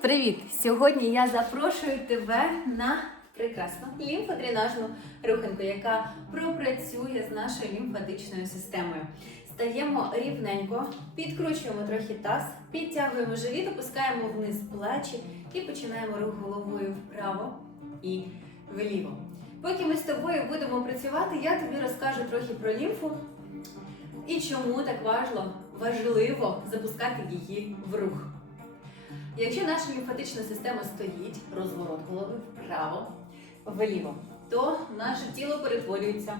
Привіт! Сьогодні я запрошую тебе на прекрасну лімфодренажну руханку, яка пропрацює з нашою лімфатичною системою. Стаємо рівненько, підкручуємо трохи таз, підтягуємо живіт, опускаємо вниз плечі і починаємо рух головою вправо і вліво. Поки ми з тобою будемо працювати, я тобі розкажу трохи про лімфу і чому так важливо, важливо запускати її в рух. Якщо наша лімфатична система стоїть, розворот голови вправо, вліво, то наше тіло перетворюється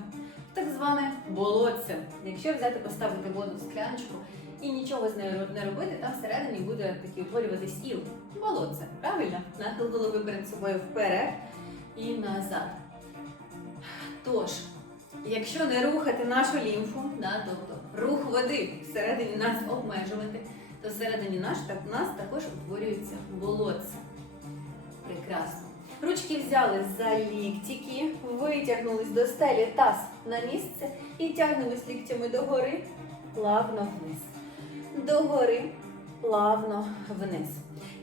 в так зване болотце. Якщо взяти, поставити воду в скляночку і нічого з нею не робити, там всередині буде такий утворюватись іл. Болотце. Правильно? Нахил голови перед собою вперед і назад. Тож, якщо не рухати нашу лімфу, да, тобто рух води всередині нас обмежувати, то всередині наш, так, нас також утворюється болотце. Прекрасно. Ручки взяли за ліктики, витягнулись до стелі таз на місце і тягнемось ліктями догори, плавно вниз. Догори, плавно вниз.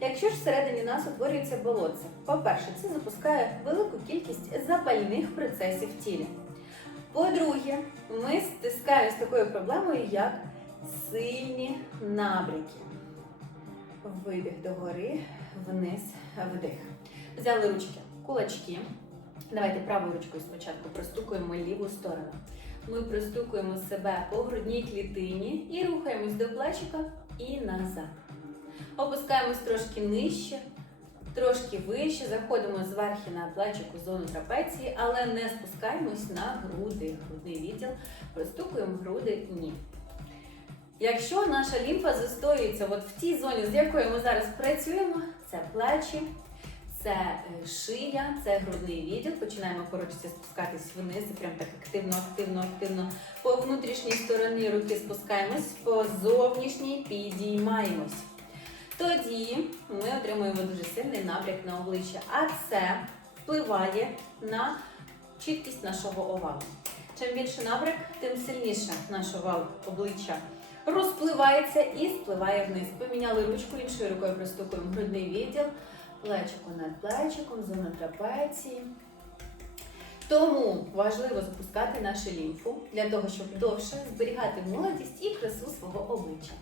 Якщо ж всередині нас утворюється болотце, по-перше, це запускає велику кількість запальних процесів в тілі. По-друге, ми стискаємо з такою проблемою, як сильні набряки. Видих догори, вниз, вдих. Взяли ручки, кулачки. Давайте правою ручкою спочатку простукуємо ліву сторону. Ми простукуємо себе по грудній клітині і рухаємось до плечика і назад. Опускаємось трошки нижче, трошки вище, заходимо зверху на плечику зону трапеції, але не спускаємось на груди, грудний відділ, простукуємо груди ні. Якщо наша лімфа застоюється от в тій зоні, з якою ми зараз працюємо, це плечі, це е, шия, це грудний відділ. Починаємо коротше спускатись вниз, прям так активно, активно, активно. По внутрішній стороні руки спускаємось, по зовнішній підіймаємось. Тоді ми отримуємо дуже сильний набряк на обличчя, а це впливає на чіткість нашого овалу. Чим більше набряк, тим сильніше наш овал обличчя розпливається і спливає вниз. Поміняли ручку, іншою рукою простукуємо грудний відділ, плечико над плечиком, зона трапеції. Тому важливо запускати нашу лімфу для того, щоб довше зберігати молодість і красу свого обличчя.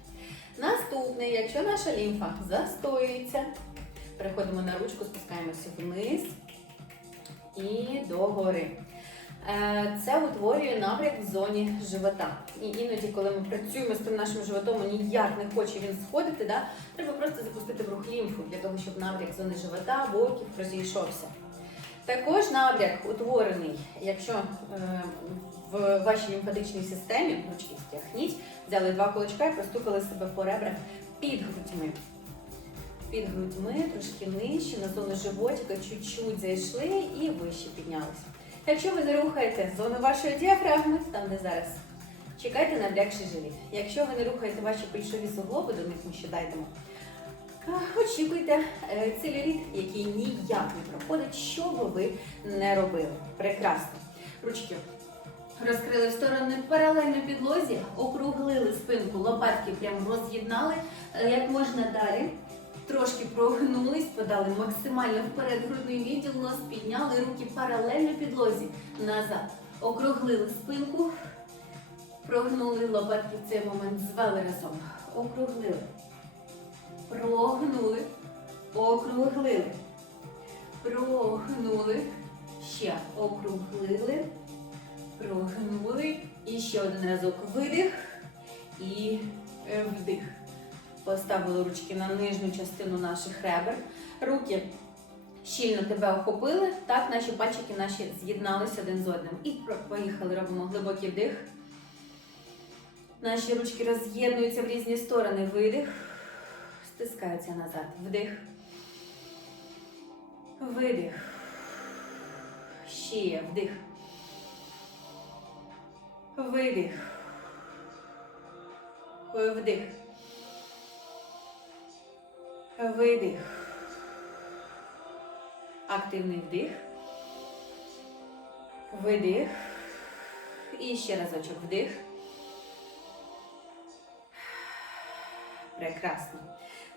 Наступне, якщо наша лімфа застоюється, переходимо на ручку, спускаємося вниз і догори. Е, Це утворює набряк в зоні живота. І іноді, коли ми працюємо з тим нашим животом, і ніяк не хоче він сходити, да, треба просто запустити в рух лімфу для того, щоб набряк зони живота, боків розійшовся. Також набряк утворений, якщо е, в вашій лімфатичній системі, ручки стягніть, взяли два кулачка і простукали себе по ребрах під грудьми. Під грудьми, трошки нижче, на зону животика, чуть-чуть зайшли і вище піднялися. Якщо ви не рухаєте зону вашої діафрагми, там де зараз, чекайте на набрякший живіт. Якщо ви не рухаєте ваші пульшові суглоби, до них ми ще дайдемо, очікуйте е, целюліт, який ніяк не проходить, що би ви не робили. Прекрасно. Ручки розкрили в сторони паралельно підлозі, округлили спинку, лопатки прямо роз'єднали е, як можна далі. Трошки прогнулись, подали максимально вперед грудний відділ, нос підняли, руки паралельно підлозі назад. Округлили спинку, прогнули лопатки в цей момент, звели разом. Округлили. Прогнули, округлили. Прогнули. Ще округлили. Прогнули. І ще один разок видих і е, вдих. Поставили ручки на нижню частину наших ребер. Руки щільно тебе охопили. Так, наші пальчики наші з'єдналися один з одним. І поїхали, робимо глибокий вдих. Наші ручки роз'єднуються в різні сторони. Видих. Стискаються назад. Вдих. Видих. Ще вдих. Видих. Вдих. Видих. Активний вдих. Видих. І ще разочок вдих. Прекрасно.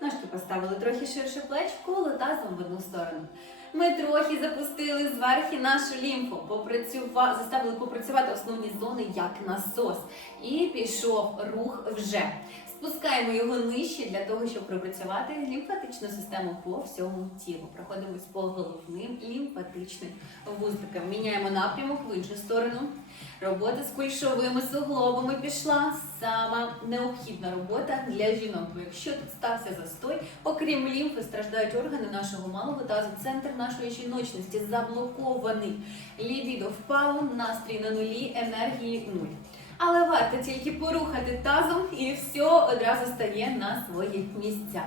Ножки поставили трохи ширше плеч, коло тазом в одну сторону. Ми трохи запустили зверху нашу лімфу, попрацюва... заставили попрацювати основні зони як насос. І пішов рух вже. Спускаємо його нижче для того, щоб пропрацювати лімфатичну систему по всьому тілу. Проходимось по головним лімфатичним вузликам. Міняємо напрямок в іншу сторону. Робота з кульшовими суглобами пішла. Сама необхідна робота для жінок. Бо якщо тут стався застой, окрім лімфи, страждають органи нашого малого тазу. Центр нашої жіночності заблокований. Лібідо впало, настрій на нулі, енергії нуль. Але варто тільки порухати тазом і все одразу стає на свої місця.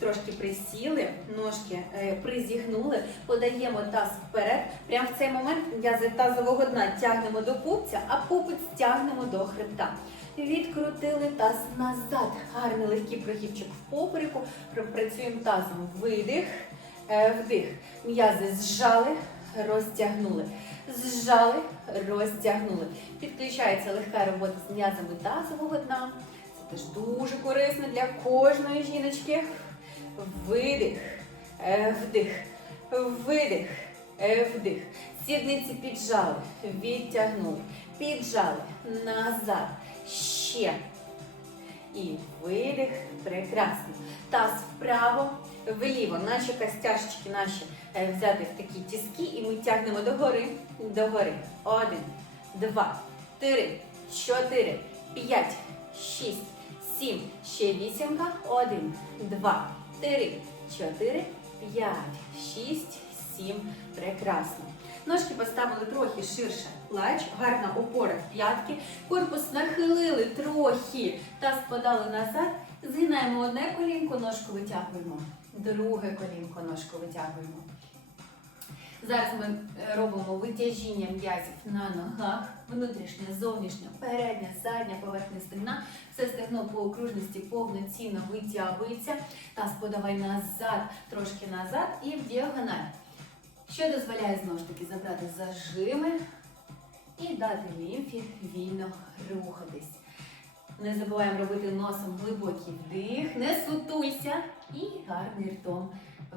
Трошки присіли, ножки е, призігнули, подаємо таз вперед. Прямо в цей момент м'язи тазового дна тягнемо до пупця, а пупець тягнемо до хребта. Відкрутили таз назад. Гарний легкий прогибчик в попереку. Працюємо тазом. Видих, е, вдих. М'язи зжали, розтягнули. Зжали, розтягнули. Підключається легка робота з м'язами тазового дна. Це теж дуже корисно для кожної жіночки. Видих, е, вдих, видих, е, вдих. Сідниці піджали, відтягнули, піджали, назад, ще. І видих, прекрасно. Таз вправо, вліво, наші костяшечки наші е, взяти в такі тіски, і ми тягнемо догори, догори. Один, два, три, чотири, п'ять, шість, сім, ще вісімка. Один, два, три, чотири, п'ять, шість, сім. Прекрасно. Ножки поставили трохи ширше плеч, гарна опора в п'ятки, корпус нахилили трохи, таз подали назад. Згинаємо одне колінко, ножку витягуємо, друге колінко, ножку витягуємо. Зараз ми е, робимо витяжіння м'язів на ногах, внутрішня, зовнішня, передня, задня поверхня стегна. Все стегно по окружності повноцінно витягується. Таз подавай назад, трошки назад і в діагональ. Що дозволяє знову ж таки забрати зажими і дати лімфі вільно рухатись. Не забуваємо робити носом глибокий вдих, не сутуйся і гарний ртом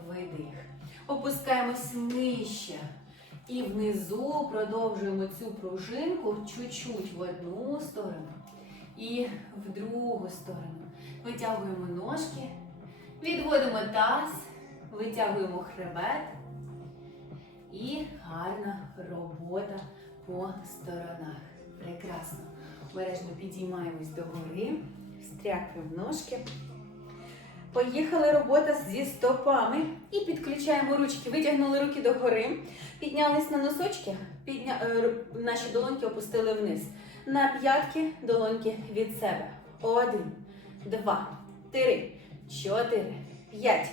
видих. Опускаємось нижче. І внизу продовжуємо цю пружинку чуть-чуть в одну сторону і в другу сторону. Витягуємо ножки, відводимо таз, витягуємо хребет. І гарна робота по сторонах. Прекрасно. Обережно підіймаємось догори, встрякуємо ножки. Поїхали робота зі стопами і підключаємо ручки. Витягнули руки догори, піднялись на носочки, підня... е, наші долоньки опустили вниз. На п'ятки долоньки від себе. Один, два, три, чотири, п'ять,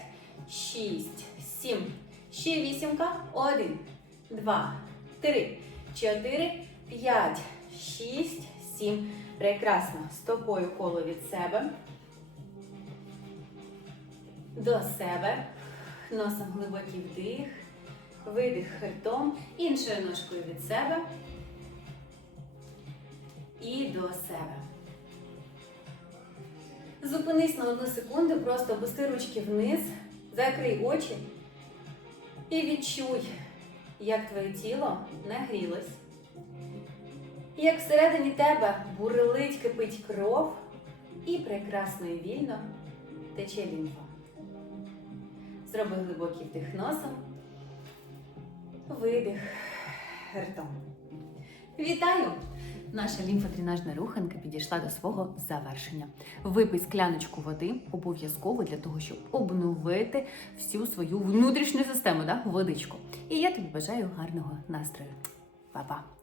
шість, сім. Ще вісімка. Один, два, три, чотири, п'ять, шість, сім. Прекрасно. Стопою коло від себе. До себе. Носом глибокий вдих. Видих ртом. Іншою ножкою від себе. І до себе. Зупинись на одну секунду, просто опусти ручки вниз, закрий очі. І відчуй, як твоє тіло нагрілось. Як всередині тебе бурлить, кипить кров і прекрасно і вільно тече лімфа. Зроби глибокий вдих носом, видих ртом. Вітаю! Наша лімфодренажна руханка підійшла до свого завершення. Випий скляночку води обов'язково для того, щоб обновити всю свою внутрішню систему, да? водичку. І я тобі бажаю гарного настрою. Па-па!